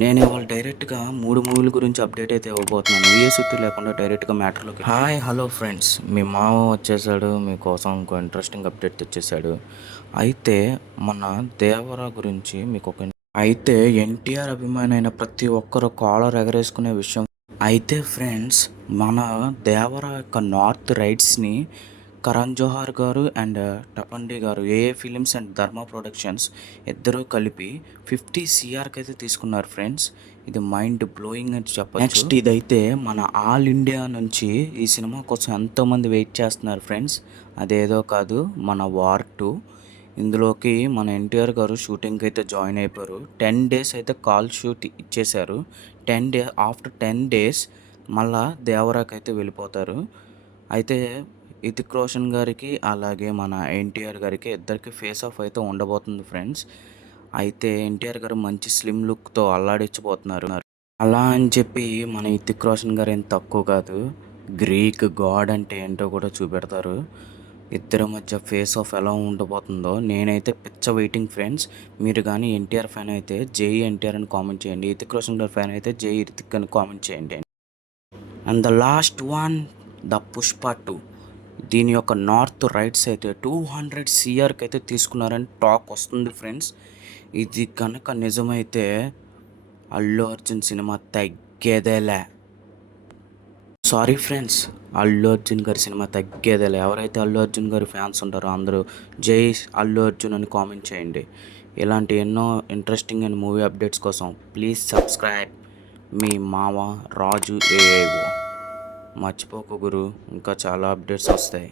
నేను ఇవాళ డైరెక్ట్‌గా 3 మూవీల గురించి అప్డేట్ అయితే ఇవ్వబోతున్నాను. ఏ సుత్తి లేకుండా డైరెక్ట్‌గా మ్యాటర్‌లోకి హాయ్! Hello friends. మీ మామ వచ్చేసాడు. మీకోసం ఇంకో ఇంట్రెస్టింగ్ అప్డేట్ తెచ్చేసాడు. అయితే మన 'దేవర' గురించి అయితే ఎన్టీఆర్ అభిమాని అయిన ప్రతి ఒక్కరు కాలర్ ఎగరేసుకునే విషయం. అయితే ఫ్రెండ్స్, మన 'దేవర' యొక్క నార్త్ రైట్స్‌ని కరణ్ జోహార్ గారు అండ్ టపండి గారు ఏఏ ఫిలిమ్స్ అండ్ ధర్మ ప్రొడక్షన్స్ ఇద్దరూ కలిపి 50 సీఆర్‌కి అయితే తీసుకున్నారు ఫ్రెండ్స్. ఇది మైండ్ బ్లోయింగ్ అని చెప్పొచ్చు. నెక్స్ట్ ఇదైతే మన ఆల్ ఇండియా నుంచి ఈ సినిమా కోసం ఎంతోమంది వెయిట్ చేస్తున్నారు ఫ్రెండ్స్. అదేదో కాదు, మన వార్ 2. ఇందులోకి మన ఎన్టీఆర్ గారు షూటింగ్కి అయితే జాయిన్ అయిపోయారు. 10 డేస్ అయితే కాల్ షూట్ ఇచ్చేశారు. ఆఫ్టర్ 10 డేస్ మళ్ళా దేవరాకి అయితే వెళ్ళిపోతారు. అయితే ఇతిక్ రోషన్ గారికి అలాగే మన ఎన్టీఆర్ గారికి ఇద్దరికి ఫేస్ ఆఫ్ అయితే ఉండబోతుంది ఫ్రెండ్స్. అయితే ఎన్టీఆర్ గారు మంచి స్లిమ్ లుక్తో అల్లాడించబోతున్నారు. అలా అని చెప్పి మన ఇతిక్ రోషన్ గారు ఏం తక్కువ కాదు. గ్రీక్ గాడ్ అంటే ఏంటో కూడా చూపెడతారు. ఇద్దరి మధ్య ఫేస్ ఆఫ్ ఎలా ఉండబోతుందో నేనైతే పిచ్చ వెయిటింగ్ ఫ్రెండ్స్. మీరు కానీ ఎన్టీఆర్ ఫ్యాన్ అయితే జై ఎన్టీఆర్ అని కామెంట్ చేయండి. ఇతిక్ రోషన్ గారి ఫ్యాన్ అయితే జై ఇతిక్ అని కామెంట్ చేయండి. And the last one, the Pushpa 2. దీని యొక్క నార్త్ రైట్స్ అయితే 200 సీఆర్కి అయితే తీసుకున్నారని టాక్ వస్తుంది ఫ్రెండ్స్. ఇది కనుక నిజమైతే అల్లు అర్జున్ సినిమా తగ్గేదేలే. సారీ ఫ్రెండ్స్, అల్లు అర్జున్ గారి సినిమా తగ్గేదేలే. ఎవరైతే అల్లు అర్జున్ గారి ఫ్యాన్స్ ఉంటారో అందరూ జై అల్లు అర్జున్ అని కామెంట్ చేయండి. ఇలాంటి ఎన్నో ఇంట్రెస్టింగ్ అండ్ మూవీ అప్డేట్స్ కోసం ప్లీజ్ సబ్స్క్రైబ్ మీ మావ రాజు ఏఐఓ. మర్చిపోకు గురు, ఇంకా చాలా అప్డేట్స్ వస్తాయి.